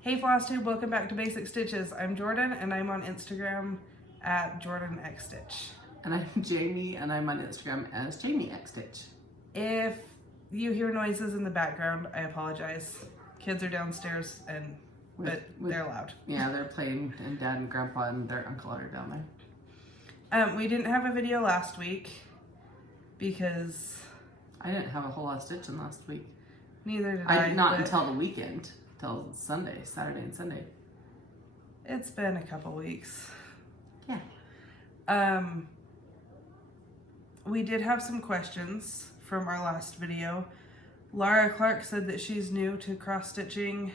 Hey Flosstube, welcome back to Basic Stitches. I'm Jorden and I'm on Instagram at JordanXStitch. And I'm Jami and I'm on Instagram as JamiXStitch. If you hear noises in the background, I apologize. Kids are downstairs but they're loud. Yeah, they're playing and Dad and Grandpa and their uncle are down there. We didn't have a video last week because I didn't have a whole lot of stitching last week. Neither did I. Not until the weekend. Till Sunday, Saturday and Sunday. It's been a couple weeks. Yeah. We did have some questions from our last video. Laura Clark said that she's new to cross stitching,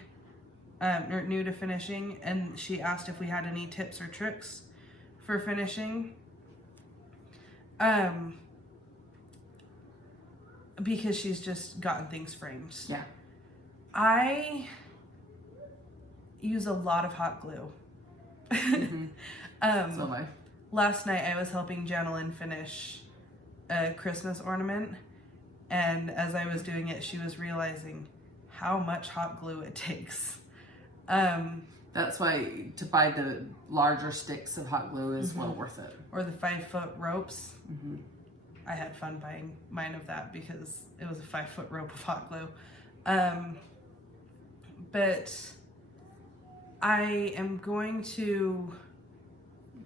or new to finishing, and she asked if we had any tips or tricks for finishing. Because she's just gotten things framed. Yeah. I use a lot of hot glue. Mm-hmm. So am I. Last night I was helping Janalyn finish a Christmas ornament, and as I was doing it, she was realizing how much hot glue it takes. That's why to buy the larger sticks of hot glue is well worth it. Or the 5-foot ropes. Mm-hmm. I had fun buying mine of that because it was a 5-foot rope of hot glue. But I am going to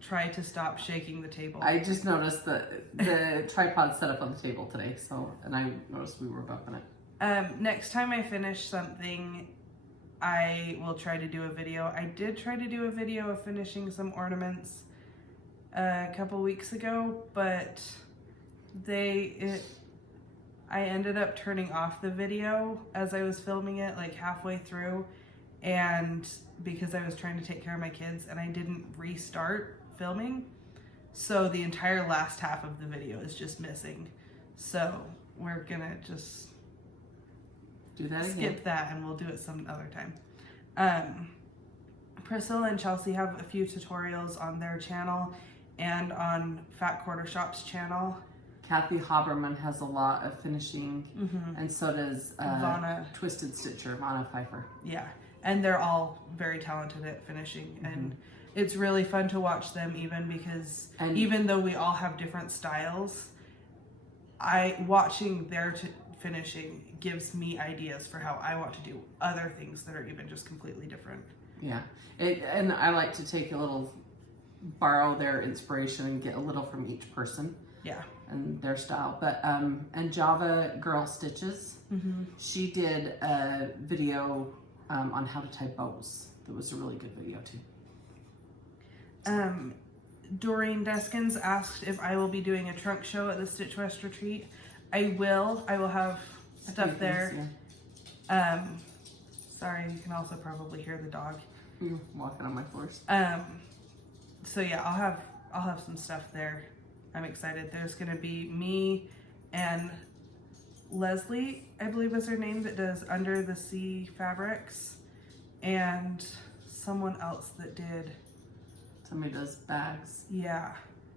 try to stop shaking the table. I just noticed that the tripod set up on the table today, and I noticed we were bumping it. Next time I finish something, I will try to do a video. I did try to do a video of finishing some ornaments a couple weeks ago, but I ended up turning off the video as I was filming it, like halfway through, and because I was trying to take care of my kids and I didn't restart filming, so the entire last half of the video is just missing. So we're gonna just do that skip again. that and we'll do it some other time. Priscilla and Chelsea have a few tutorials on their channel and on Fat Quarter Shop's channel. Kathy Haberman has a lot of finishing, and so does Twisted Stitcher, Vanna Pfeiffer. Yeah, and they're all very talented at finishing, and it's really fun to watch them, even though we all have different styles, watching their finishing gives me ideas for how I want to do other things that are even just completely different. Yeah, and I like to borrow their inspiration and get a little from each person. Yeah. And their style. But and Java Girl Stitches, she did a video on how to tie bows. That was a really good video too. Doreen Deskins asked if I will be doing a trunk show at the Stitch West retreat. I will have stuff there. Yeah. Sorry, you can also probably hear the dog. You're walking on my floors. So yeah, I'll have some stuff there. I'm excited. There's gonna be me and Leslie, I believe is her name, that does Under the Sea fabrics, and someone else that did. Somebody does bags. Yeah,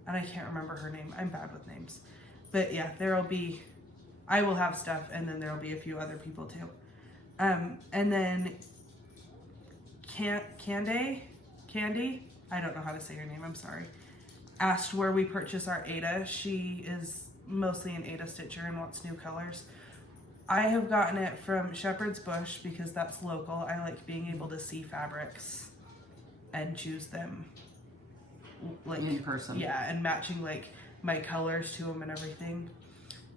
and I can't remember her name. I'm bad with names. But yeah, I will have stuff, and then there'll be a few other people too. And then Candy, I don't know how to say her name, I'm sorry, asked where we purchase our Ada. She is mostly an Ada stitcher and wants new colors. I have gotten it from Shepherd's Bush because that's local. I like being able to see fabrics and choose them like in person. Yeah, and matching like my colors to them and everything.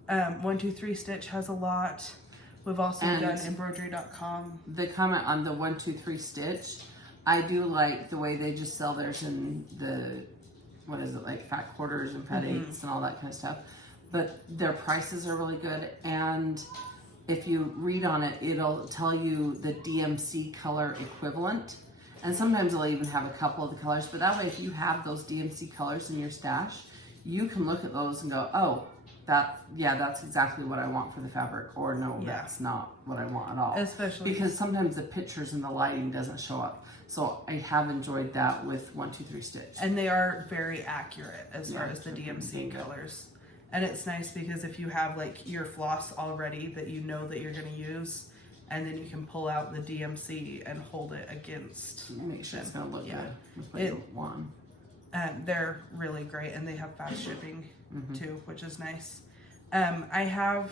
123 Stitch has a lot. We've also done embroidery.com. The comment on the 123 Stitch, I do like the way they just sell theirs in the, what is it, like fat quarters and fat eighths and all that kind of stuff. But their prices are really good, and if you read on it, it'll tell you the DMC color equivalent. And sometimes it'll even have a couple of the colors, but that way if you have those DMC colors in your stash, you can look at those and go, oh, that's exactly what I want for the fabric, or no, that's not what I want at all. Especially because sometimes the pictures and the lighting doesn't show up. So I have enjoyed that with 123 Stitch. And they are very accurate as far as the DMC colors. And it's nice because if you have like your floss already that you know that you're going to use, and then you can pull out the DMC and hold it against. Make sure it's gonna look Yeah. good. That's what you want. They're really great, and they have fast shipping too, which is nice. I have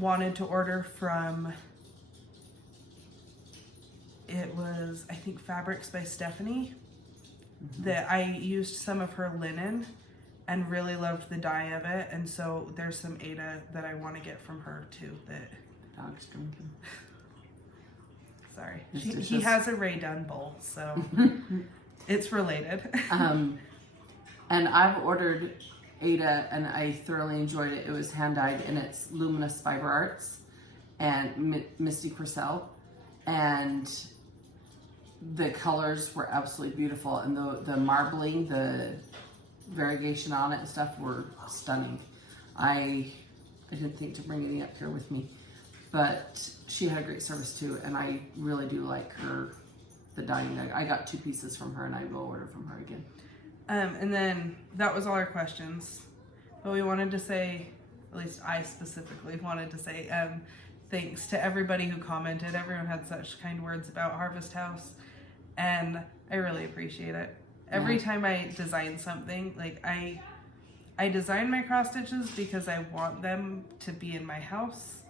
wanted to order from, it was, I think, Fabrics by Stephanie, that I used some of her linen and really loved the dye of it, and so there's some Ada that I want to get from her too. That Dog's drinking. Sorry, It's he has a Ray Dunn bowl, so it's related. And I've ordered Ada, and I thoroughly enjoyed it. It was hand dyed, and it's Luminous Fiber Arts and Misty Purcell, and the colors were absolutely beautiful, and the marbling, the variegation on it and stuff were stunning. I didn't think to bring any up here with me, but she had a great service too, and I really do like the dyeing. I got 2 pieces from her, and I will order from her again. And then that was all our questions, but we wanted to say, at least I specifically wanted to say, thanks to everybody who commented. Everyone had such kind words about Harvest House, and I really appreciate it. Every time I design something, like I design my cross stitches because I want them to be in my house,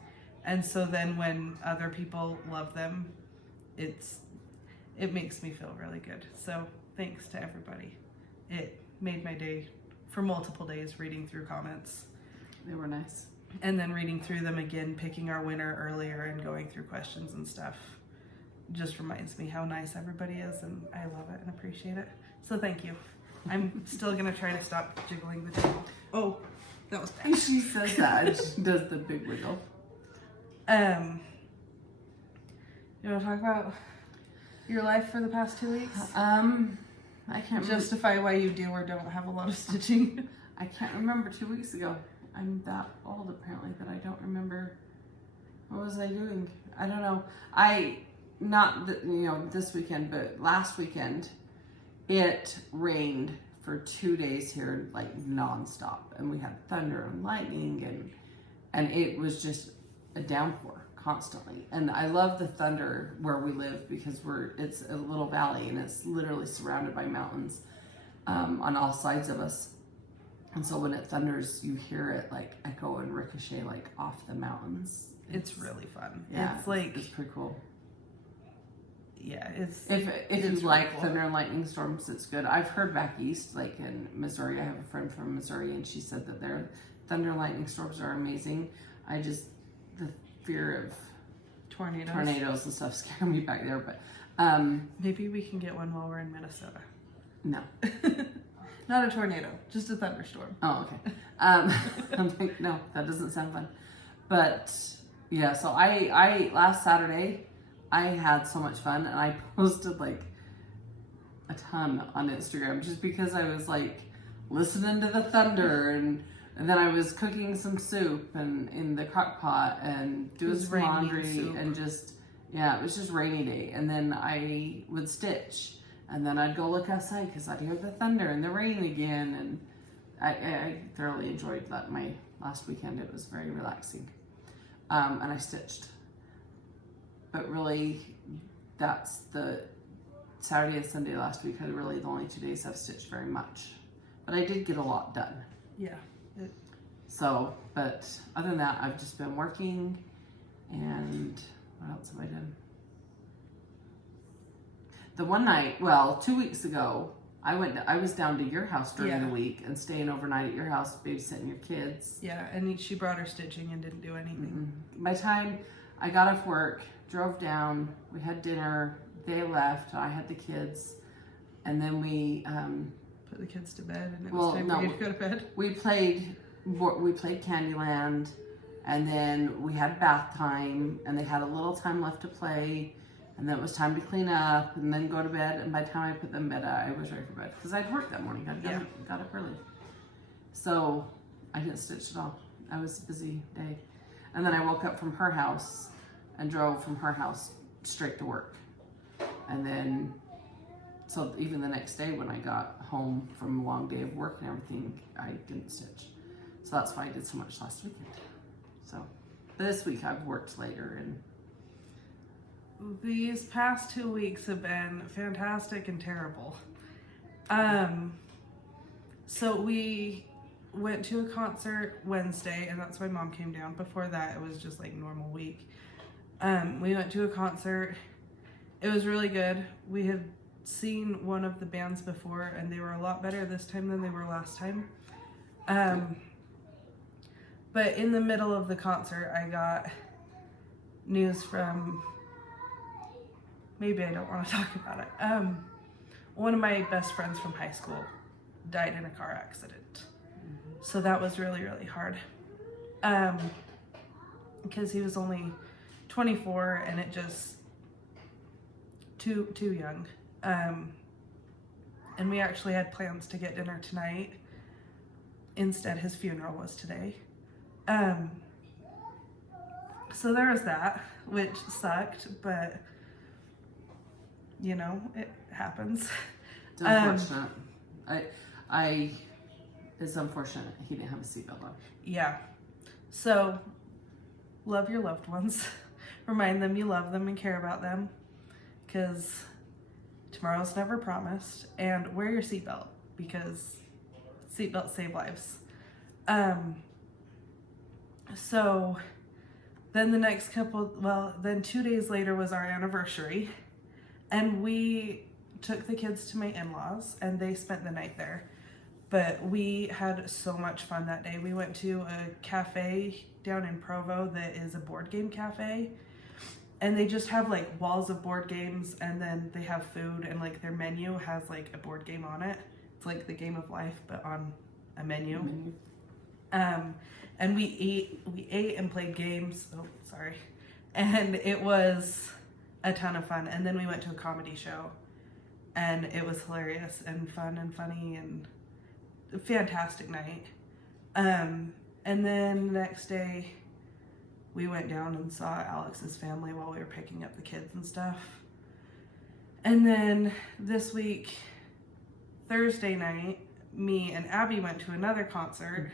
and so then when other people love them, it makes me feel really good. So thanks to everybody. It made my day for multiple days reading through comments. They were nice. And then reading through them again, picking our winner earlier and going through questions and stuff just reminds me how nice everybody is, and I love it and appreciate it. So thank you. I'm still gonna try to stop jiggling the table. Oh, that was bad. She says that. She does the big wiggle. You want to talk about your life for the past 2 weeks? I can't Justify why you do or don't have a lot of stitching. I can't remember 2 weeks ago. I'm that old apparently that I don't remember. What was I doing? I don't know. This weekend, but last weekend, it rained for 2 days here, like nonstop, and we had thunder and lightning, and it was just a downpour constantly. And I love the thunder where we live because it's a little valley, and it's literally surrounded by mountains on all sides of us. And so when it thunders, you hear it like echo and ricochet like off the mountains. It's really fun. Yeah, It's like, it's pretty cool. yeah, it's If it's you like really cool. thunder and lightning storms, it's good. I've heard back east, like in Missouri. I have a friend from Missouri, and she said that their thunder and lightning storms are amazing. The fear of tornadoes and stuff scare me back there. But maybe we can get one while we're in Minnesota. no. Not a tornado, just a thunderstorm. Oh, okay. I'm like, no, that doesn't sound fun. But yeah, so I last Saturday I had so much fun, and I posted like a ton on Instagram just because I was like listening to the thunder, and then I was cooking some soup and in the crock pot and doing some laundry, and just it was just rainy day. And then I would stitch, and then I'd go look outside because I'd hear the thunder and the rain again, and I thoroughly enjoyed that. My last weekend, it was very relaxing, and I stitched. But really, that's the Saturday and Sunday last week are really the only 2 days I've stitched very much. But I did get a lot done. Yeah. So, but other than that, I've just been working, and what else have I done? The one night, 2 weeks ago, I was down to your house during the week and staying overnight at your house, babysitting your kids. Yeah, and she brought her stitching and didn't do anything. By the time I got off work, drove down, we had dinner, they left, I had the kids, and then we put the kids to bed, and it was time for you to go to bed. We played Candyland, and then we had bath time, and they had a little time left to play, and then it was time to clean up and then go to bed. And by the time I put them in bed, I was ready for bed because I'd worked that morning. I got up early, so I didn't stitch at all. I was a busy day, and then I woke up from her house and drove from her house straight to work, and then so even the next day when I got home from a long day of work and everything, I didn't stitch. So that's why I did so much last weekend. So But this week I've worked later, and These past 2 weeks have been fantastic and terrible. So we went to a concert Wednesday, and that's why Mom came down. Before that, it was just like normal week. We went to a concert. It was really good. We had seen one of the bands before, and they were a lot better this time than they were last time. But in the middle of the concert, I got news from, maybe I don't want to talk about it. One of my best friends from high school died in a car accident. So that was really, really hard. Because he was only 24, and it just, too young. And we actually had plans to get dinner tonight. Instead, his funeral was today. So there was that, which sucked, but you know, it happens. it's unfortunate. It's unfortunate he didn't have a seatbelt on. Yeah. So, love your loved ones. Remind them you love them and care about them, because tomorrow's never promised. And wear your seatbelt, because seatbelts save lives. So then the next then 2 days later was our anniversary, and we took the kids to my in-laws, and they spent the night there. But we had so much fun that day. We went to a cafe down in Provo that is a board game cafe, and they just have like walls of board games, and then they have food, and like their menu has like a board game on it. It's like the game of life, but on a menu. And we ate and played games. Oh, sorry. And it was a ton of fun. And then we went to a comedy show, and it was hilarious and fun and funny and a fantastic night. And then the next day we went down and saw Alex's family while we were picking up the kids and stuff. And then this week, Thursday night, me and Abby went to another concert.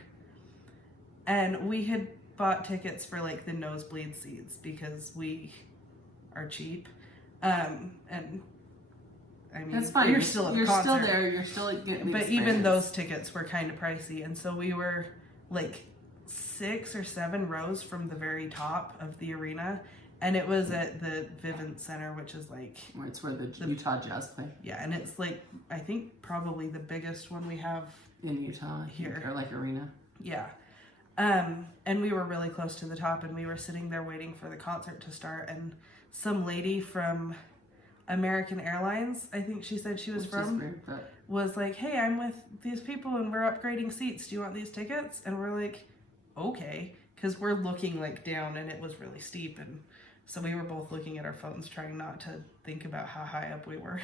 And we had bought tickets for like the nosebleed seats because we are cheap. And I mean, that's fine. you're still at the concert. You're still there. You're still getting the But experience. even those tickets were kind of pricey. And so we were like 6 or 7 rows from the very top of the arena. And it was at the Vivint Center, which is like... It's where the Utah Jazz play. Yeah, and it's like, I think probably the biggest one we have in Utah. Here. Or like arena. Yeah. And we were really close to the top, and we were sitting there waiting for the concert to start, and some lady from American Airlines, I think she said she was from, was like, hey, I'm with these people and we're upgrading seats. Do you want these tickets? And we're like, okay, because we're looking like down, and it was really steep, and so we were both looking at our phones trying not to think about how high up we were.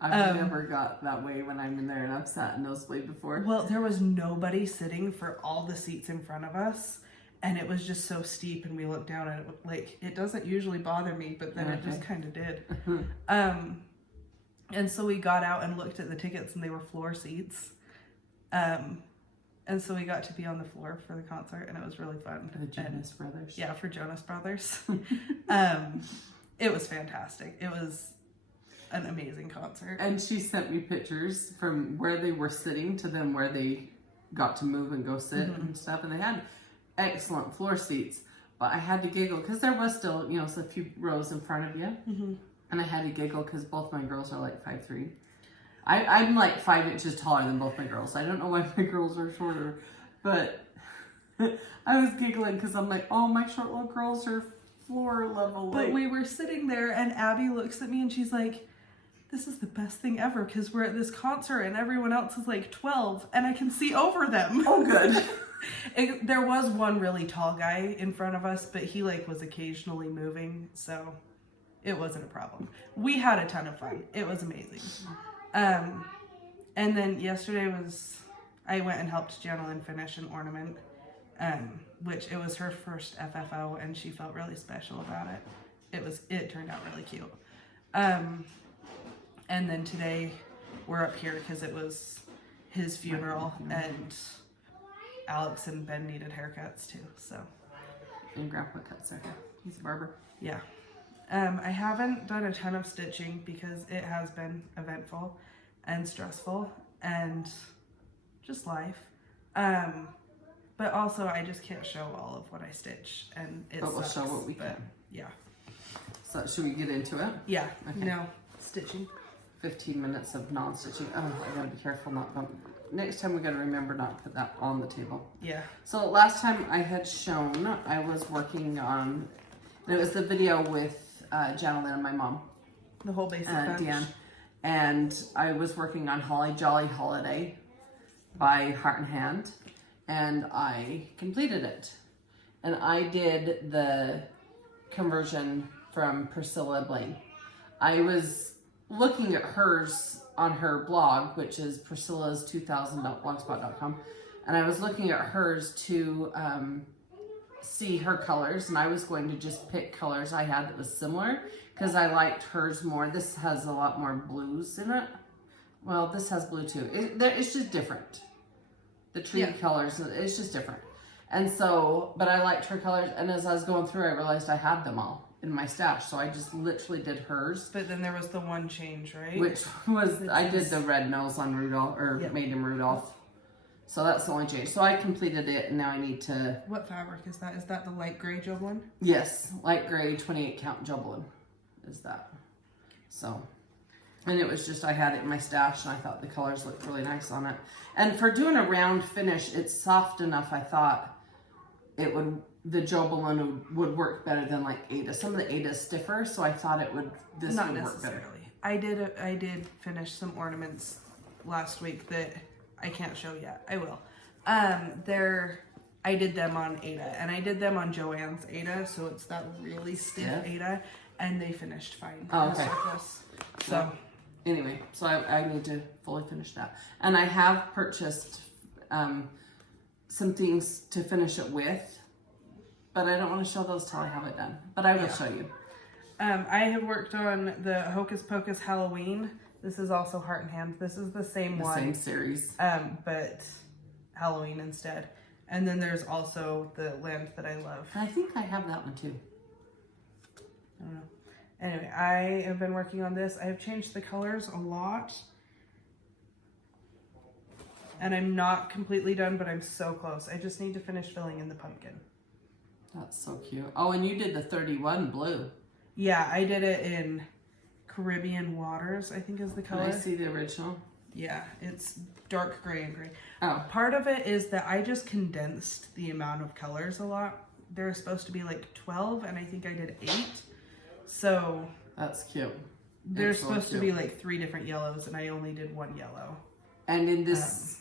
I've never got that way when I'm in there, and I've sat in nosebleed before. Well, there was nobody sitting for all the seats in front of us, and it was just so steep, and we looked down, and it doesn't usually bother me, but then it just kind of did. And so we got out and looked at the tickets, and they were floor seats. And so we got to be on the floor for the concert, and it was really fun. For the Jonas Brothers. Yeah, for Jonas Brothers. It was fantastic. It was an amazing concert. And she sent me pictures from where they were sitting to them where they got to move and go sit and stuff. And they had excellent floor seats. But I had to giggle because there was still, a few rows in front of you. And I had to giggle because both my girls are like 5'3". I'm like 5 inches taller than both my girls. I don't know why my girls are shorter. But I was giggling because I'm like, oh, my short little girls are floor level. But we were sitting there, and Abby looks at me and she's like, this is the best thing ever because we're at this concert and everyone else is like 12 and I can see over them. Oh, good. There was one really tall guy in front of us, but he was occasionally moving, so it wasn't a problem. We had a ton of fun. It was amazing. And then yesterday I went and helped Janalyn finish an ornament, which it was her first FFO, and she felt really special about it. It turned out really cute. And then today we're up here because it was his funeral, and Alex and Ben needed haircuts too. So And Grandpa cuts her hair. He's a barber. Yeah. I haven't done a ton of stitching because it has been eventful and stressful and just life. But also I just can't show all of what I stitch, and it But we'll sucks, show what we but can. Yeah. So should we get into it? Yeah. Okay. No stitching. 15 minutes of non-stitching. Oh, I gotta be careful not bump. Next time we gotta remember not to put that on the table. Yeah. So last time I had shown, I was working on, and it was the video with Janalyn and my mom. The whole basic bunch. DeAnn. And I was working on Holly Jolly Holiday by Heart and Hand, and I completed it. And I did the conversion from Priscilla Blaine. I was looking at hers on her blog, which is priscillas2000.blogspot.com, and I was looking at hers to see her colors, and I was going to just pick colors I had that was similar because I liked hers more. This has a lot more blues in it. Well, this has blue too. It's just different. The tree colors, it's just different. And so, but I liked her colors, and as I was going through, I realized I had them all in my stash, so I just literally did hers. But then there was the one change, right? Which was, I did the red nose on Rudolph, or made him Rudolph. So that's the only change. So I completed it, and now I need to... What fabric is that? Is that the light gray Jorden? Yes, light gray 28 count Jorden is that. So, and it was just, I had it in my stash, and I thought the colors looked really nice on it. And for doing a round finish, it's soft enough, I thought it would, the Jorden would work better than like Ada. Some of the Ada is stiffer, so I thought it would, this Not would work better. necessarily. I did finish some ornaments last week that I can't show yet. I will. I did them on Ada, and I did them on Joanne's Ada, so it's that really stiff Ada, and they finished fine. Oh, okay. So anyway, so I need to fully finish that. And I have purchased some things to finish it with, but I don't want to show those till I have it done. But I will show you. I have worked on the Hocus Pocus Halloween. This is also Heart and Hand. This is the same one. Same series. But Halloween instead. And then there's also the Land That I Love. I think I have that one too. I don't know. Anyway, I have been working on this. I have changed the colors a lot. And I'm not completely done, but I'm so close. I just need to finish filling in the pumpkin. That's so cute. Oh, and you did the 31 blue. Yeah, I did it in Caribbean Waters, I think is the color. Can I see the original? Yeah, it's dark gray and gray. Oh. Part of it is that I just condensed the amount of colors a lot. There's supposed to be like 12, and I think I did 8. So that's cute. There's supposed to be like 3 different yellows, and I only did 1 yellow. And in this,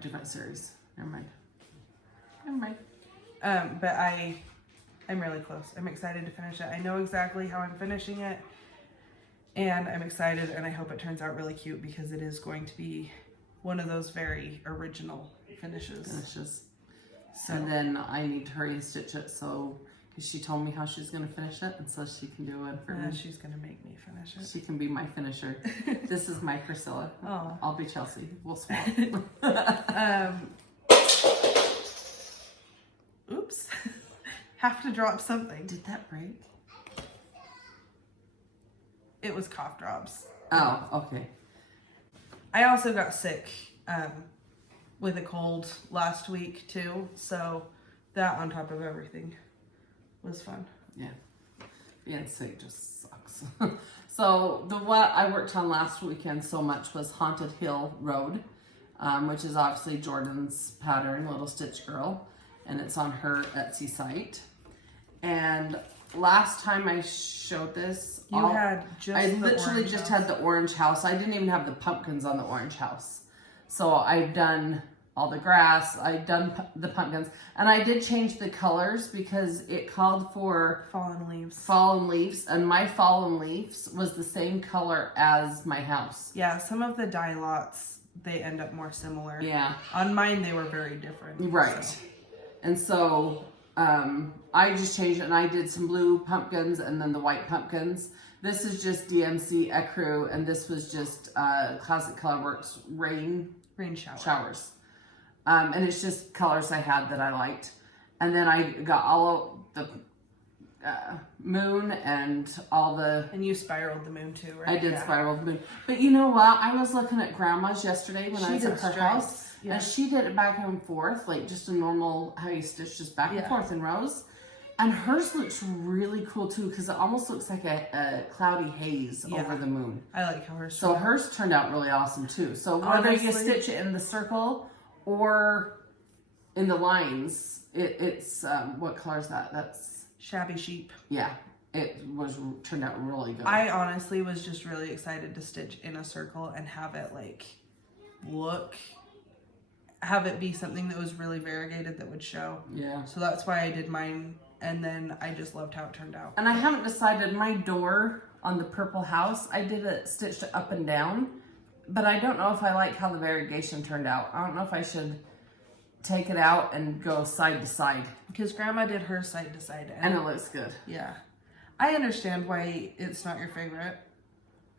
different series. Never mind. But I'm really close. I'm excited to finish it. I know exactly how I'm finishing it, and I'm excited, and I hope it turns out really cute because it is going to be one of those very original finishes. So. And then I need to hurry and stitch it, so because she told me how she's going to finish it, and so she can do it for me. She's going to make me finish it. She can be my finisher. This is my Priscilla. Oh. I'll be Chelsea. We'll swap. Oops. Have to drop something. Did that break? It was cough drops. Oh, okay. I also got sick with a cold last week too, so that on top of everything was fun. Yeah, being sick just sucks. So what I worked on last weekend so much was Haunted Hill Road, which is obviously Jordan's pattern, Little Stitch Girl, and it's on her Etsy site. And last time I showed this, I literally just had the orange house. I didn't even have the pumpkins on the orange house. So I've done all the grass, I've done the pumpkins, and I did change the colors because it called for fallen leaves, and my fallen leaves was the same color as my house. Yeah, some of the dye lots, they end up more similar. Yeah. On mine, they were very different. Right. So. And so I just changed it, and I did some blue pumpkins and then the white pumpkins. This is just DMC Ecru, and this was just Classic Colorworks Rain Showers. And it's just colors I had that I liked. And then I got all of the moon and all the... And you spiraled the moon too, right? I did spiral the moon. But you know what? I was looking at Grandma's yesterday when I was at her house. Yeah. And she did it back and forth, like just a normal, how you stitch just back and forth in rows. And hers looks really cool too, because it almost looks like a cloudy haze over the moon. I like how hers So hers turned out really awesome too. So whether you stitch it in the circle or in the lines, it's what color is that? That's Shabby Sheep. Yeah, it turned out really good. I honestly was just really excited to stitch in a circle and have it like have it be something that was really variegated that would show. Yeah. So that's why I did mine, and then I just loved how it turned out. And I haven't decided my door on the purple house. I did it stitched it up and down, but I don't know if I like how the variegation turned out. I don't know if I should take it out and go side to side. Because Grandma did her side to side. And it looks good. Yeah. I understand why it's not your favorite.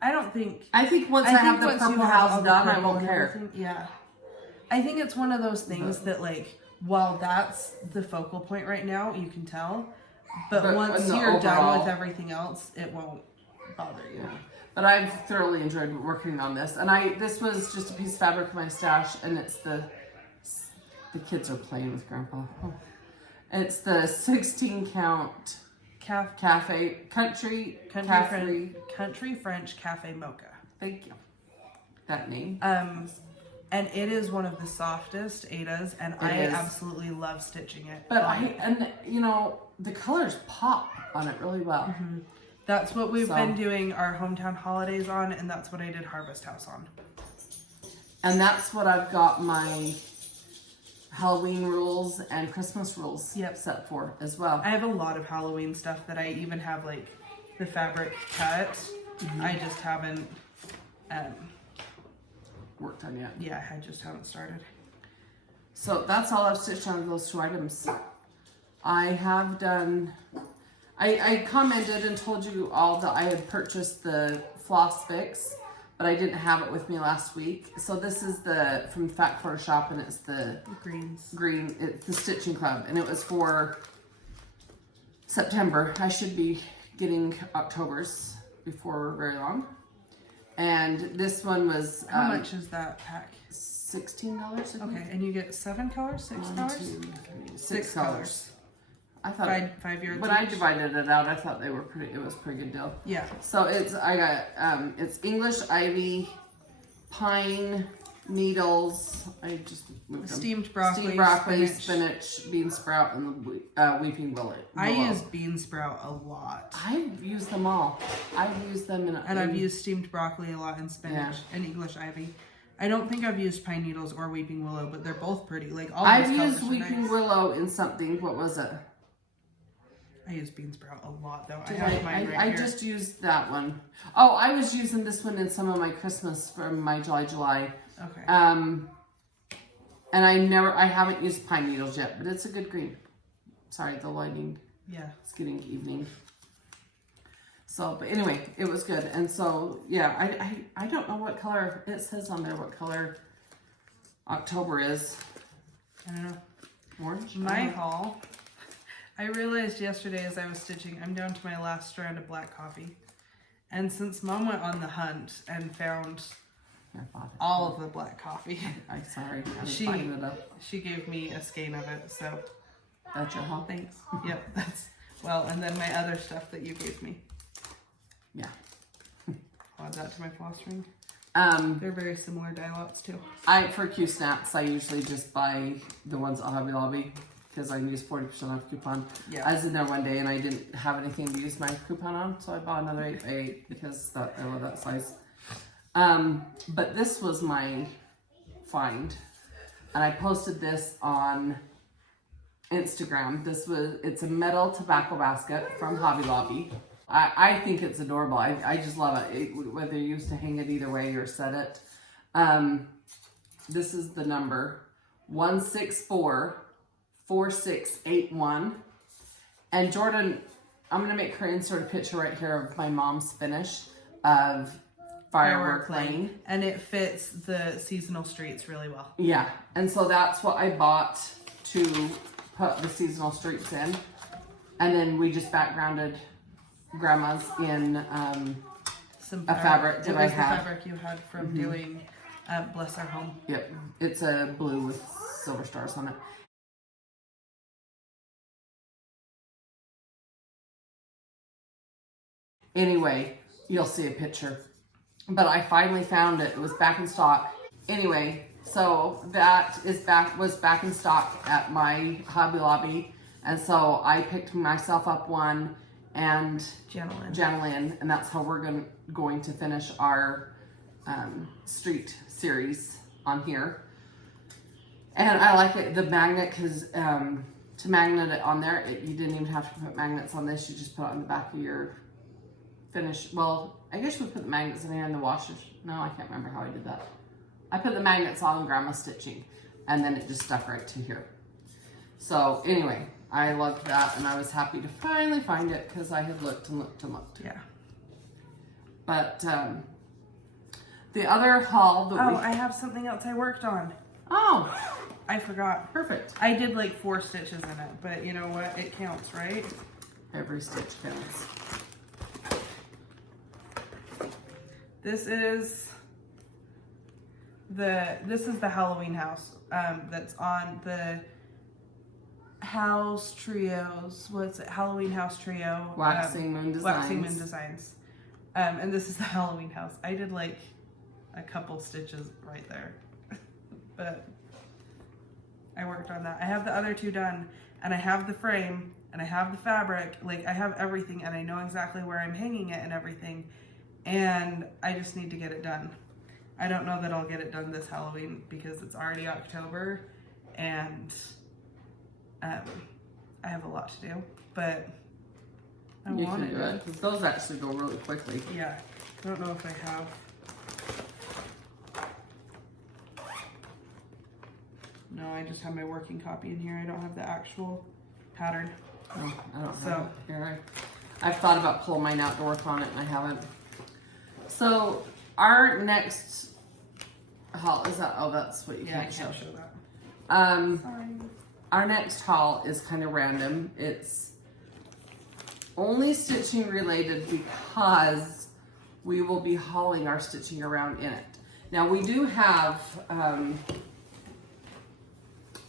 I think once I have the purple house done, I won't care. Yeah. I think it's one of those things that, like, while that's the focal point right now, you can tell. But once you're done with everything else, it won't bother you. Yeah. But I've thoroughly enjoyed working on this. And this was just a piece of fabric in my stash, and it's the kids are playing with Grandpa. Oh. It's the 16 count country French cafe mocha. Thank you. That name. And it is one of the softest Adas, and I absolutely love stitching it. But the colors pop on it really well. Mm-hmm. That's what we've been doing our hometown holidays on, and that's what I did Harvest House on. And that's what I've got my Halloween rules and Christmas rules set for as well. I have a lot of Halloween stuff that I even have like the fabric cut. Mm-hmm. I just haven't worked on yet. Yeah, I just haven't started. So that's all I've stitched on those 2 items. I have done, I commented and told you all that I had purchased the Floss Fix, but I didn't have it with me last week. So this is from Fat Quarter Shop, and it's the it's the Stitching Club, and it was for September. I should be getting October's before very long. And this one was... How much is that pack? $16. Okay, and you get 7 colors? 6 colors? 6 colors. I thought 5 yards. When I divided it out, I thought it was a pretty good deal. Yeah. So it's English ivy, pine needles. I just moved them. Steamed broccoli, spinach, bean sprout, and the weeping willow. I use bean sprout a lot. I've used them all. I've used them I've used steamed broccoli a lot, and spinach and English ivy. I don't think I've used pine needles or weeping willow, but they're both pretty. Like I've used weeping willow in something. What was it? I use bean sprout a lot though. I have mine right here. I just used that one. Oh, I was using this one in some of my Christmas from my July. Okay. And I haven't used pine needles yet, but it's a good green. Sorry, the lighting. Yeah. It's getting evening. So, but anyway, it was good. And so, yeah, I don't know what color, it says on there what color October is. I don't know. Orange? My haul. I realized yesterday as I was stitching, I'm down to my last strand of black coffee. And since Mom went on the hunt and found all of the black coffee. I'm sorry. She gave me a skein of it, so. That's your haul? Thanks. Yep, and then my other stuff that you gave me. Yeah. I'll add that to my floss ring. They're very similar dye lots too. For Q-Snaps, I usually just buy the ones at Hobby Lobby because I use 40% off coupon. Yeah. I was in there one day and I didn't have anything to use my coupon on, so I bought another 8x8 because I love that size. But this was my find, and I posted this on Instagram. It's a metal tobacco basket from Hobby Lobby. I think it's adorable. I just love it. Whether you used to hang it either way or set it. This is the number 1644681. And Jorden, I'm going to make her insert a picture right here of my mom's finish of Firework Lane. And it fits the seasonal streets really well. Yeah. And so that's what I bought to put the seasonal streaks in. And then we just backgrounded Grandma's in Some a fabric that it I was had. the fabric you had from doing Bless Our Home. Yep, it's a blue with silver stars on it. Anyway, you'll see a picture. But I finally found it. It was back in stock. Anyway, so that was back in stock at my Hobby Lobby. And so I picked myself up one and Janalyn, and that's how we're going to finish our street series on here. And I like it, the magnet, because to magnet it on there, you didn't even have to put magnets on this. You just put it on the back of your finish. Well, I guess we put the magnets in here in the washers. No, I can't remember how I did that. I put the magnets on Grandma's stitching, and then it just stuck right to here. So anyway, I loved that, and I was happy to finally find it because I had looked and looked and looked. Yeah. But the other haul that I have something else I worked on. Oh, I forgot. perfect. I did like 4 stitches in it, but you know what? It counts, right? Every stitch counts. This is the Halloween house that's on the house trios. What's it? Halloween house trio. Waxing Moon Designs. Waxing Moon Designs. And this is the Halloween house. I did like a couple stitches right there, but I worked on that. I have the other 2 done, and I have the frame, and I have the fabric. Like, I have everything, and I know exactly where I'm hanging it and everything. And I just need to get it done. I don't know that I'll get it done this Halloween because it's already October, and I have a lot to do, but I want to do it. 'Cause those actually go really quickly. Yeah, I don't know if I have. No, I just have my working copy in here. I don't have the actual pattern. Oh, I don't So- have it here. I've thought about pulling mine out to work on it, and I haven't. So our next haul is that. Oh, that's what you Yeah, I can't can't show. show that. Um, Sorry. our next haul is kind of random. It's only stitching related because we will be hauling our stitching around in it. Now we do have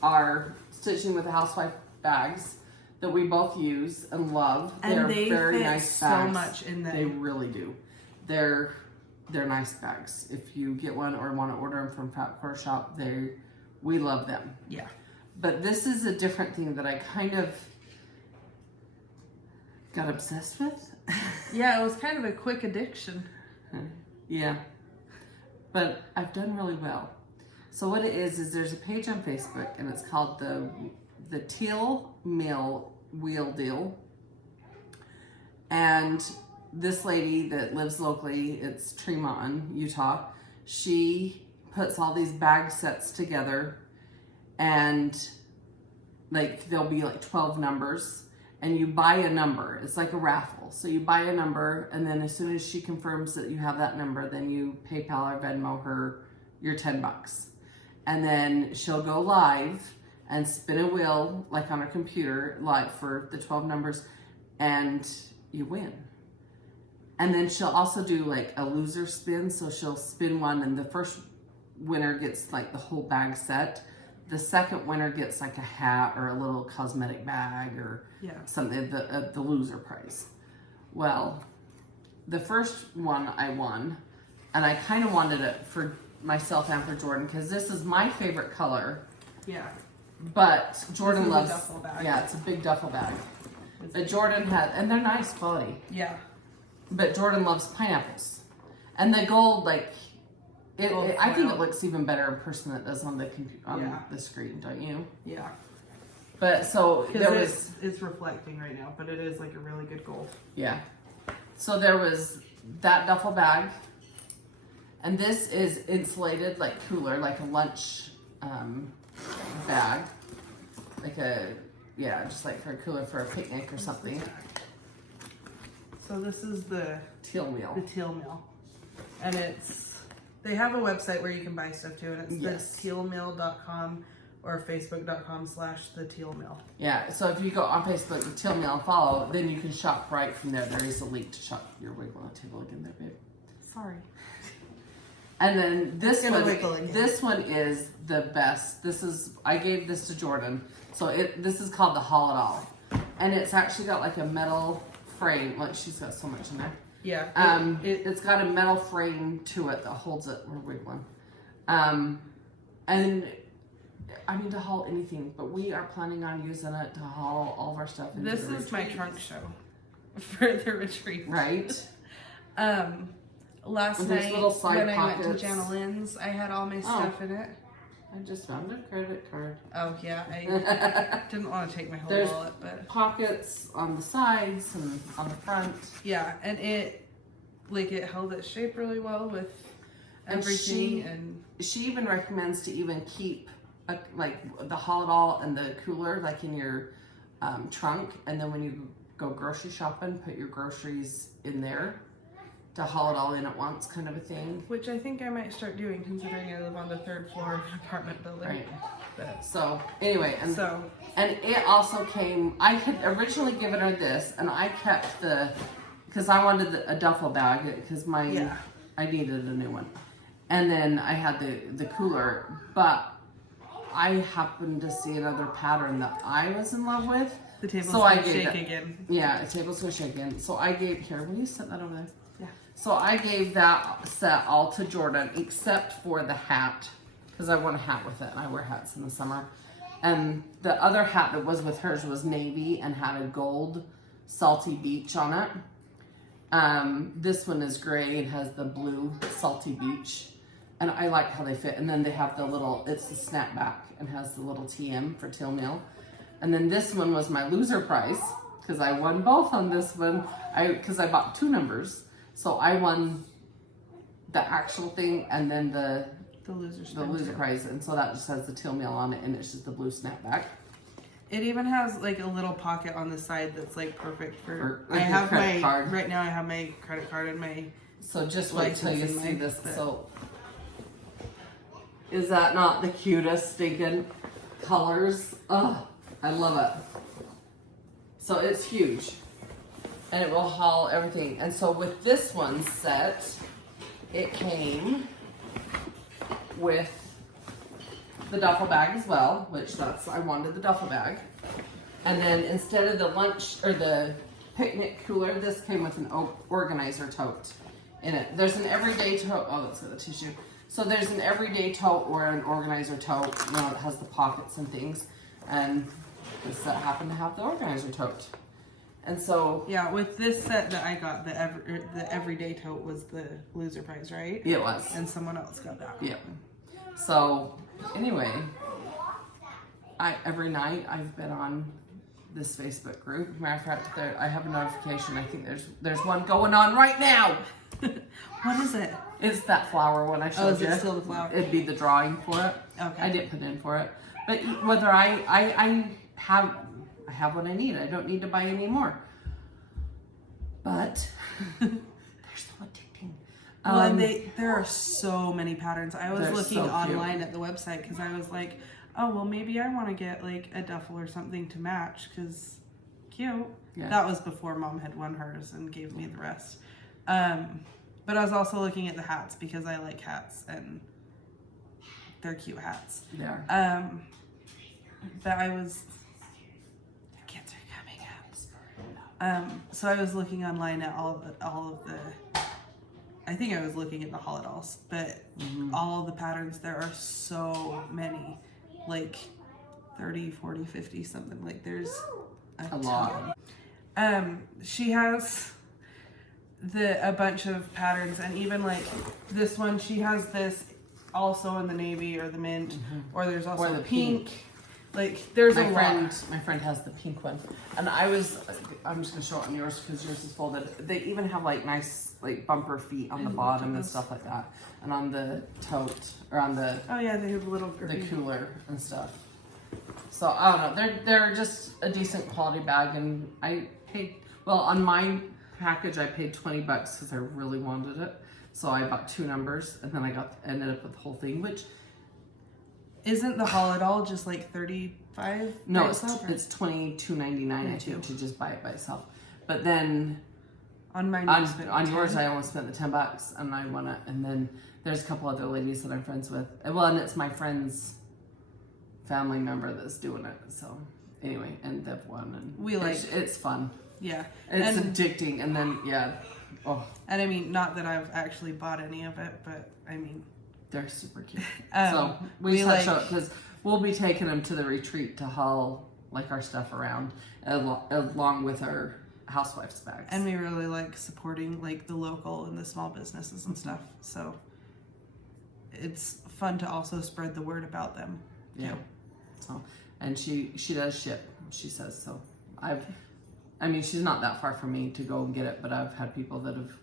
our stitching with the housewife bags that we both use and love. And They're they very fit nice so bags. much in them. They really do. They're nice bags. If you get one or want to order them from Fat Quarter Shop, we love them. Yeah. But this is a different thing that I kind of got obsessed with. Yeah, it was kind of a quick addiction. Yeah. But I've done really well. So what it is there's a page on Facebook, and it's called the Teal Mail Wheel Deal. And this lady that lives locally, it's Tremont, Utah, she puts all these bag sets together, and like there'll be like 12 numbers, and you buy a number. It's like a raffle. So you buy a number, and then as soon as she confirms that you have that number, then you PayPal or Venmo her your $10. And then she'll go live and spin a wheel like on her computer, like for the 12 numbers, and you win. And then she'll also do like a loser spin. So she'll spin one, and the first winner gets like the whole bag set. The second winner gets like a hat or a little cosmetic bag or something, the loser prize. Well, the first one I won, and I kind of wanted it for myself and for Jorden because this is my favorite color. Yeah. But Jorden This is a loves, duffel bag. yeah, it's a big duffel bag. But Jorden had, and they're nice quality. Yeah. But Jorden loves pineapples, and the gold, like, I think it looks even better in person than it does on the the screen, don't you? Yeah. But so there was, it's reflecting right now, but it is like a really good gold. yeah. So there was that duffel bag, and this is insulated, like cooler, like a lunch bag, like just like for a cooler for a picnic or something. So this is the Teal Mail. The Teal Mail, and they have a website where you can buy stuff too, and it's Yes. the tealmail.com, or facebook.com/the Teal Mail. Yeah, so if you go on Facebook, the Teal Mail, and follow, then you can shop right from there. There is a link to shop your wiggle on the table again there, babe. Sorry. And then this Gonna one, wiggle again. this one is the best. I gave this to Jorden. So this is called the Haul It All. And it's actually got like a metal frame. Look, she's got so much in there. Yeah. It's got a metal frame to it that holds it. We're wiggling. And I mean to haul anything, but we are planning on using it to haul all of our stuff. Into This the is my retreat. trunk show for the retreat. Right. Last And there's night little side when I went pockets. to Janalyn's, I had all my stuff in it. I just found a credit card. Oh yeah, I didn't want to take my whole There's wallet, but pockets on the sides and on the front. yeah, and it held its shape really well with everything, and She even recommends to even keep like the Haul It All and the cooler like in your trunk, and then when you go grocery shopping, put your groceries in there to haul it all in at once, kind of a thing. which I think I might start doing considering I live on the 3rd floor of an apartment building. Right. But, So anyway, and so it also came. I had originally given her this, and I kept because I wanted a duffel bag because Yeah. I needed a new one, and then I had the cooler, but I happened to see another pattern that I was in love with. the table's So I gonna gave shake it- again. Yeah, the table's gonna shake in. So I gave here. Will you set that over there? Yeah. So I gave that set all to Jorden except for the hat because I want a hat with it, and I wear hats in the summer. And the other hat that was with hers was navy and had a gold salty beach on it. This one is gray and has the blue salty beach, and I like how they fit. And then they have it's the snapback and has the little TM for Teal Mail. And then this one was my loser prize because I won both on this one. Because I bought 2 numbers, so I won the actual thing and then the loser prize, and so that just has the Teal Mail on it, and it's just the blue snapback. It even has like a little pocket on the side that's like perfect for. Like I your have credit my card. right now. I have my credit card and my. So just wait till you License see and this. like So is that not the cutest stinking colors? Oh, I love it. So it's huge, and it will haul everything. And so with this one set, it came with the duffel bag as well, which I wanted the duffel bag. And then instead of the lunch or the picnic cooler, this came with an organizer tote in it. There's an everyday tote. Oh, that's got the tissue. So there's an everyday tote or an organizer tote, that has the pockets and things. And this set happened to have the organizer tote. And so Yeah, with this set that I got, the everyday tote was the loser prize, right? it was. And someone else got that. Yeah. So anyway, every night I've been on this Facebook group. Matter of fact, I have a notification. I think there's one going on right now. What is it? It's that flower one I showed is you. it still the flower? It'd be the drawing for it. Okay. I didn't put in for it, but whether I have what I need. I don't need to buy any more. But they're so addicting. Well, and there are so many patterns. I was They're looking so cute. online at the website because I was like, oh, well, maybe I want to get like a duffel or something to match because cute. Yeah. That was before Mom had won hers and gave me the rest. But I was also looking at the hats because I like hats and they're cute hats. Yeah. But the kids are coming out. So I was looking online at all of the. I think I was looking at the Haul It Alls, but all of the patterns, there are so many, like 30, 40, 50, something. Like there's a lot. She has a bunch of patterns, and even like this one, she has this also in the navy or the mint, or there's also Or the pink. Like there's My a friend has the pink one, and I'm just gonna show it on yours because yours is folded. They even have like nice like bumper feet on the bottom and stuff like that, and on the tote or on the Oh yeah, they have a little the graffiti. cooler and stuff. So I don't know. They're just a decent quality bag, and I paid on my package. I paid $20 because I really wanted it. So I bought 2 numbers, and then I ended up with the whole thing, which Isn't the haul at all just like $35? No, it's $22.99 I $22. think to just buy it by itself. But then on mine, on yours, I almost spent the $10, and I wanna. And then there's a couple other ladies that I'm friends with. Well, and it's my friend's family member that's doing it. So anyway, and they've won, and it's fun. Yeah, It's addicting, and then oh. And I mean, not that I've actually bought any of it, but I mean, they're super cute. So we just have to show it because we'll be taking them to the retreat to haul like our stuff around along with our housewife's bags. And we really like supporting like the local and the small businesses and stuff. So it's fun to also spread the word about them. Yeah. So, and she does ship. She says so. I mean, she's not that far from me to go and get it, but I've had people that have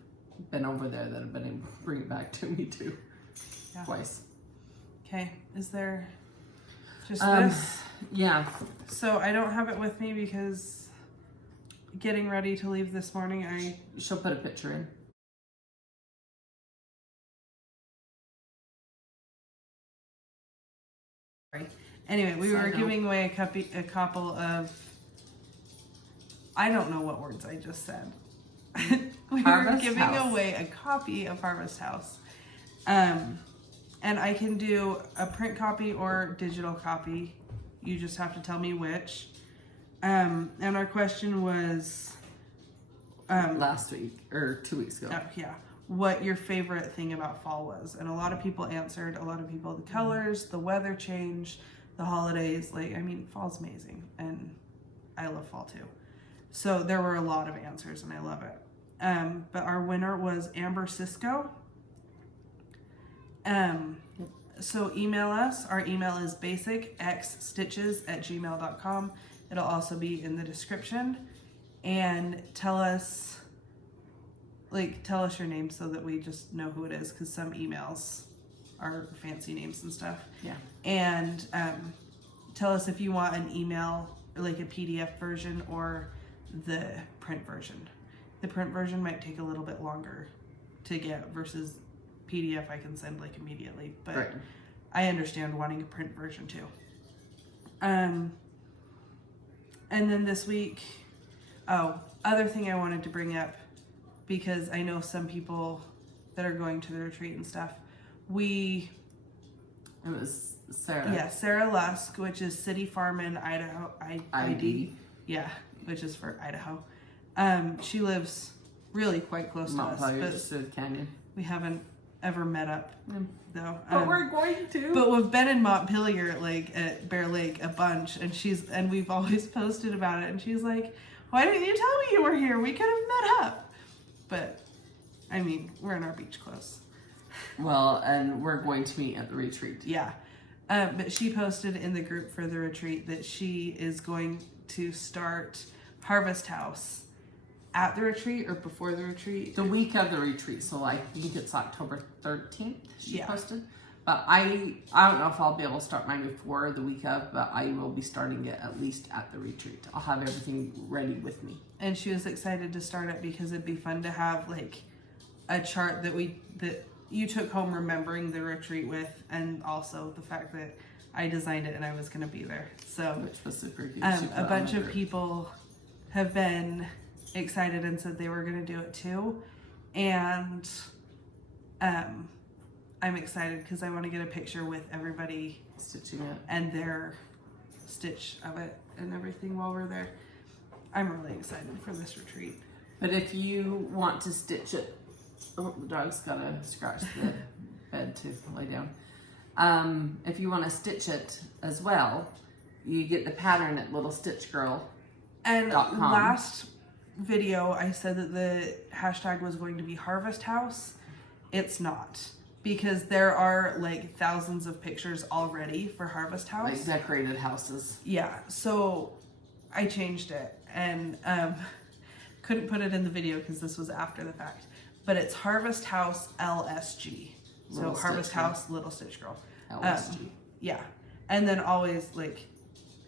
been over there that have been able to bring it back to me too. Yeah. Twice. Okay. Is there just this? Yeah. So I don't have it with me because getting ready to leave this morning, she'll put a picture in. Anyway, we were giving away a couple of, I don't know what words I just said. We were giving away a copy of Harvest House. And I can do a print copy or digital copy. You just have to tell me which. And our question was... last week, or 2 weeks ago. Oh, yeah. What your favorite thing about fall was. And a lot of people answered. A lot of people, the colors, the weather change, the holidays. Like, I mean, fall's amazing. And I love fall too. So there were a lot of answers and I love it. But our winner was Amber Sisco. So email us. Our email is basicxstitches@gmail.com. It'll also be in the description. And tell us your name so that we just know who it is, because some emails are fancy names and stuff. Yeah. And tell us if you want an email, or like a PDF version or the print version. The print version might take a little bit longer to get versus PDF I can send like immediately, but right. I understand wanting a print version too. And then this week, other thing I wanted to bring up, because I know some people that are going to the retreat and stuff. It was Sarah. Yeah, Sarah Lusk, which is City Farm in Idaho. ID. Yeah, which is for Idaho. She lives really quite close to us. But Canyon. We haven't ever met up though. But we're going to. But we've been in Montpelier, like at Bear Lake, a bunch, and we've always posted about it. And she's like, "Why didn't you tell me you were here? We could have met up." But I mean, we're in our beach clothes. Well, and we're going to meet at the retreat. Yeah. But she posted in the group for the retreat that she is going to start Harvest House at the retreat or before the retreat. The week of the retreat. So I think it's October 13th she posted. But I don't know if I'll be able to start mine before the week of, but I will be starting it at least at the retreat. I'll have everything ready with me. And she was excited to start it because it'd be fun to have like a chart that you took home remembering the retreat with, and also the fact that I designed it and I was going to be there. So which was super cute. A bunch of people have been excited and said they were going to do it too. And I'm excited because I want to get a picture with everybody stitching it and their stitch of it and everything while we're there. I'm really excited for this retreat. But if you want to stitch it, the dog's got to scratch the bed to lay down. If you want to stitch it as well, you get the pattern at littlestitchgirl.com. And last video, I said that the hashtag was going to be Harvest House. It's not, because there are like thousands of pictures already for Harvest House. Like decorated houses. Yeah, so I changed it and couldn't put it in the video because this was after the fact. But it's Harvest House LSG. So Harvest House Little Stitch Girl. LSG. Yeah. And then always like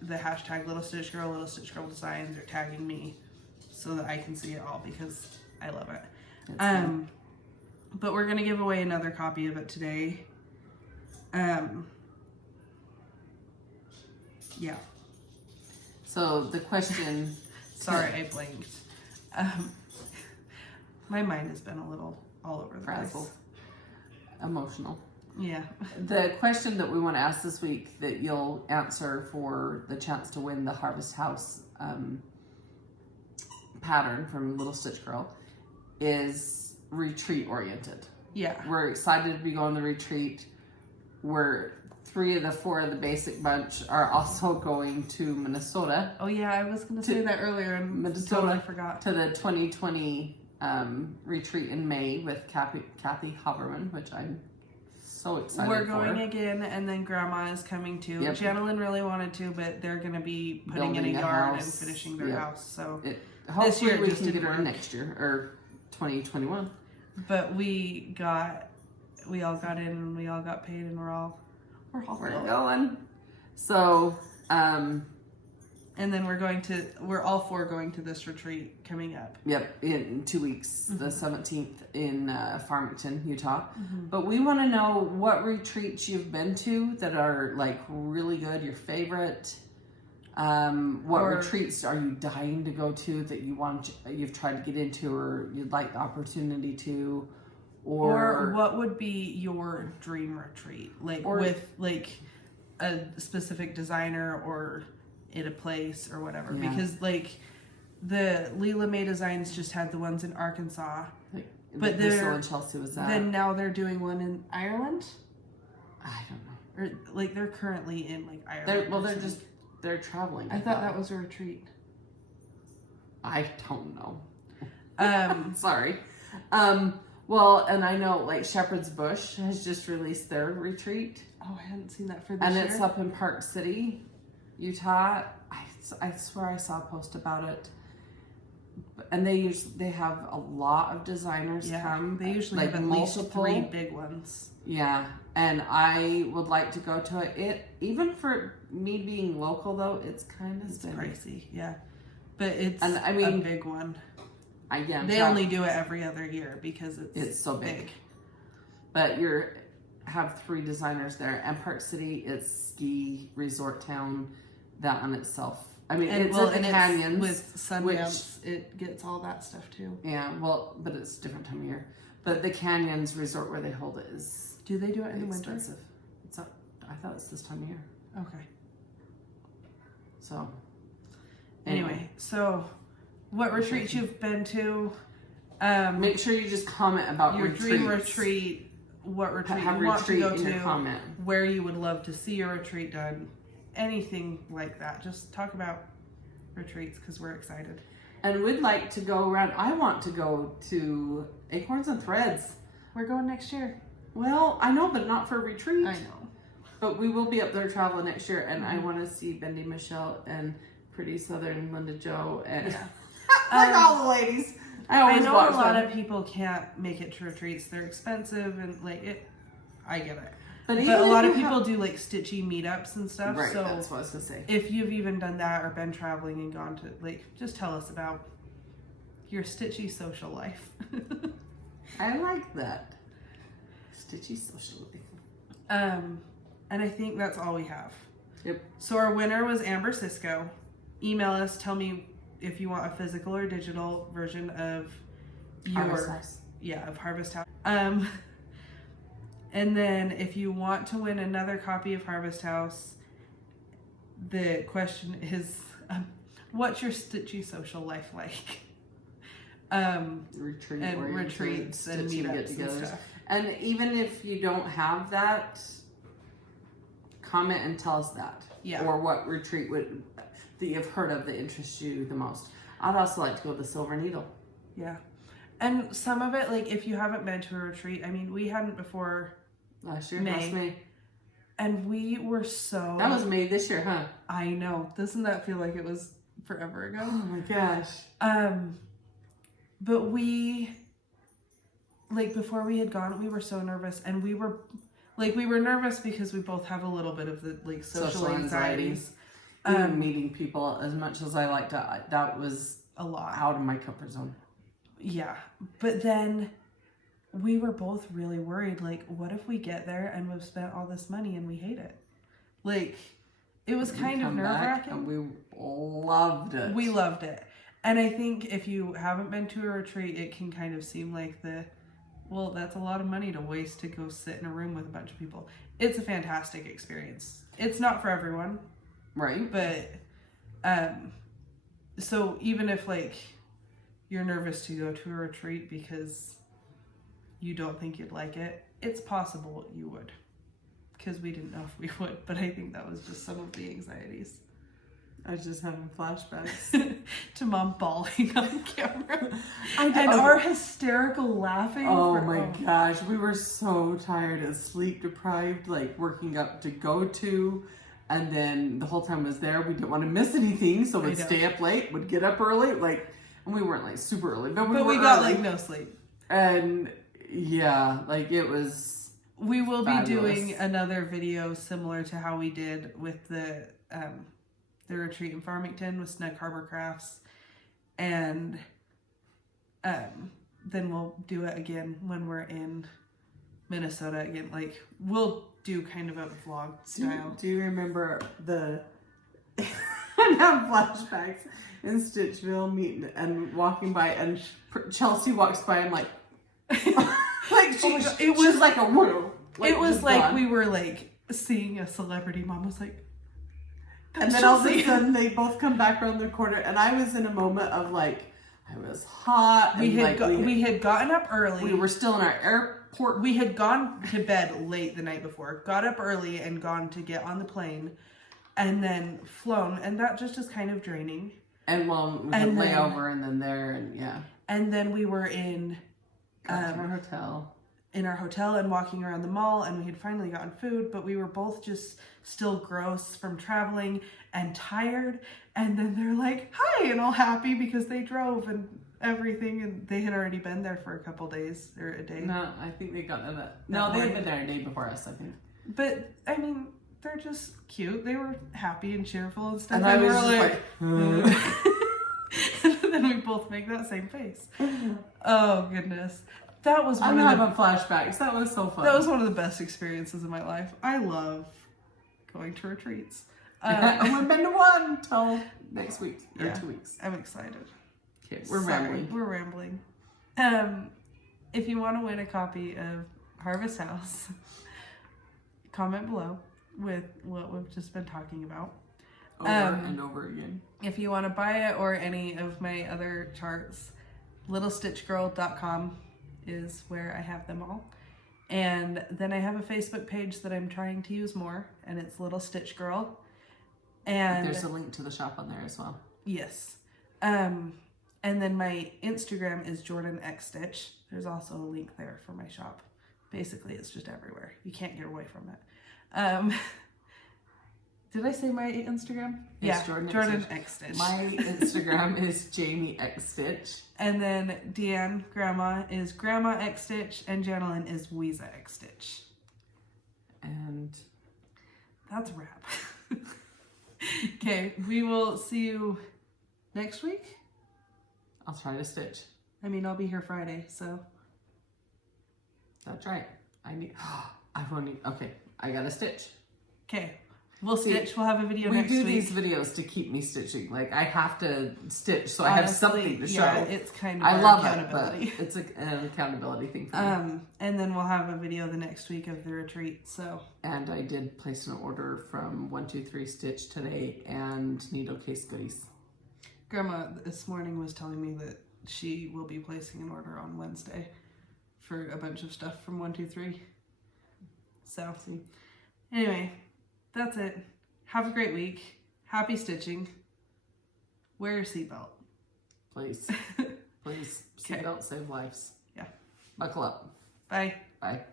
the hashtag Little Stitch Girl Designs, or tagging me so that I can see it all because I love it. But we're going to give away another copy of it today. Yeah. So the question. Sorry, I blanked. My mind has been a little all over the Frazzled. place. Emotional. Yeah. The question that we want to ask this week that you'll answer for the chance to win the Harvest House pattern from Little Stitch Girl is retreat oriented. Yeah. We're excited to be going to retreat. We're 3 of the 4 of the basic bunch are also going to Minnesota. Oh yeah, I was going to say that earlier and totally forgot. To the 2020 retreat in May with Kathy Haberman, which I'm so excited We're going again, and then Grandma is coming too. Yep. Janalyn really wanted to, but they're going to be putting Building in a a yard and house. finishing their Yep. house. So hopefully year we just can get didn't her work. next year or 2021. But we all got in and we all got paid and we're all going. So, and then we're all 4 going to this retreat coming up. Yep, in 2 weeks, the 17th in Farmington, Utah. Mm-hmm. But we want to know what retreats you've been to that are like really good, your favorite. What retreats are you dying to go to that you've tried to get into or you'd like the opportunity to? Or what would be your dream retreat? With a specific designer or in a place or whatever. Yeah. Because the Leela May Designs just had the ones in Arkansas. But Crystal and Chelsea was that. Then now they're doing one in Ireland? I don't know. Or they're currently in Ireland. They're traveling. I thought that was a retreat. I don't know. Sorry. Well, and I know Shepherd's Bush has just released their retreat. Oh, I hadn't seen that for this year. And it's up in Park City, Utah. I swear I saw a post about it. And they have a lot of designers come. They usually have at least 3 big ones. Yeah, and I would like to go to it. Even for me being local, though, it's kind of pricey. Yeah, but it's a big one. They only do it every other year because it's so big. But have 3 designers there, and Park City, it's ski resort town. That on itself. It's in the canyons with Sundance. It gets all that stuff too. Yeah, well, but it's a different time of year. But the canyons resort where they hold it is. Do they do it in the winter? Expensive. I thought it's this time of year. Okay. So. Anyway, so what retreats you've been to? Make sure you just comment about your retreats. Dream retreat. What retreat you want to go to? Comment. Where you would love to see your retreat done. Anything like that. Just talk about retreats because we're excited. And we'd like to go around. I want to go to Acorns and Threads. We're going next year. Well, I know, but not for a retreat. I know. But we will be up there traveling next year, and I want to see Bendy Michelle and Pretty Southern Linda Jo and all the ladies. I know a lot of people can't make it to retreats. They're expensive and I get it. But a lot of people do stitchy meetups and stuff. Right, so that's what I was gonna say. If you've even done that or been traveling and gone to just tell us about your stitchy social life. I like that. Stitchy social life. And I think that's all we have. Yep. So our winner was Amber Sisco. Email us. Tell me if you want a physical or digital version of Harvest House. Yeah, of Harvest House. And then if you want to win another copy of Harvest House, the question is, what's your stitchy social life like? Retreats and meetups and stuff. And even if you don't have that, comment and tell us that. Yeah. Or what retreat that you've heard of that interests you the most. I'd also like to go to the Silver Needle. Yeah. And some of it, if you haven't been to a retreat, we hadn't before last May. And we were so... That was May this year, huh? I know. Doesn't that feel like it was forever ago? Oh my gosh. But we... before we had gone, we were so nervous. And we were nervous because we both have a little bit of the, social anxieties. Meeting people as much as I like to, that was a lot out of my comfort zone. Yeah. But then we were both really worried. What if we get there and we've spent all this money and we hate it? It was kind of nerve-wracking. And we loved it. We loved it. And I think if you haven't been to a retreat, it can kind of seem like well, that's a lot of money to waste to go sit in a room with a bunch of people. It's a fantastic experience. It's not for everyone. Right. But, so even if like you're nervous to go to a retreat because you don't think you'd like it, it's possible you would. Because we didn't know if we would, but I think that was just some of the anxieties. I was just having flashbacks to Mom bawling on camera and our hysterical laughing. Oh my gosh, we were so tired and sleep deprived, like working up to go to, and then the whole time I was there, we didn't want to miss anything, so we'd stay up late, would get up early, like, and we weren't like super early, but we got like no sleep. And yeah, like it was. We will be doing another video similar to how we did with the retreat in Farmington with Snug Harbor Crafts, and then we'll do it again when we're in Minnesota again. Like we'll do kind of a vlog style. Do you remember I have flashbacks in Stitchville meeting and walking by, and Chelsea walks by, I'm like like it was like a whoa. Like, it was like gone. We were like seeing a celebrity. Mom was like, and then all of a sudden they both come back around the corner, and I was in a moment of like, I was hot. We had gotten up early. We were still in our airport. We had gone to bed late the night before, got up early and gone to get on the plane, and then flown, and that just is kind of draining. And well, we had layover, and then there, and yeah. And then we were in our hotel. In our hotel and walking around the mall, and we had finally gotten food, but we were both just still gross from traveling and tired. And then they're like, hi, and all happy because they drove and everything, and they had already been there for a couple days or a day. No, I think they got that. No, they had been there a day before us, I think. But I mean, they're just cute. They were happy and cheerful and stuff. And I was just and then we both make that same face. Oh goodness. That was I'm having flashbacks. That was so fun. That was one of the best experiences of my life. I love going to retreats. We've been to one till next week or 2 weeks. I'm excited. Okay, we're rambling. We're rambling. If you want to win a copy of Harvest House, comment below with what we've just been talking about. Over and over again. If you want to buy it or any of my other charts, littlestitchgirl.com is where I have them all. And then I have a Facebook page that I'm trying to use more, and it's Little Stitch Girl. And there's a link to the shop on there as well. Yes. And then my Instagram is Jorden X Stitch. There's also a link there for my shop. Basically, it's just everywhere. You can't get away from it. Did I say my Instagram? It's Jorden X Stitch. My Instagram is Jami X Stitch. And then DeAnn Grandma is Grandma X Stitch, and Janalyn is Weeza X Stitch. And that's a wrap. Okay, we will see you next week. I'll try to stitch. I mean, I'll be here Friday, so. That's right. Okay, I gotta stitch. Okay. We'll stitch. We'll have a video next week. We do these videos to keep me stitching. Like, I have to stitch, so honestly, I have something to show. Yeah, it's kind of I love accountability. It, but it's an accountability thing for me. And then we'll have a video the next week of the retreat, so. And I did place an order from 123 Stitch today and needle case goodies. Grandma this morning was telling me that she will be placing an order on Wednesday for a bunch of stuff from 123. So, anyway. That's it. Have a great week. Happy stitching. Wear your seatbelt. Please. Please. Seatbelt save lives. Yeah. Buckle up. Bye. Bye.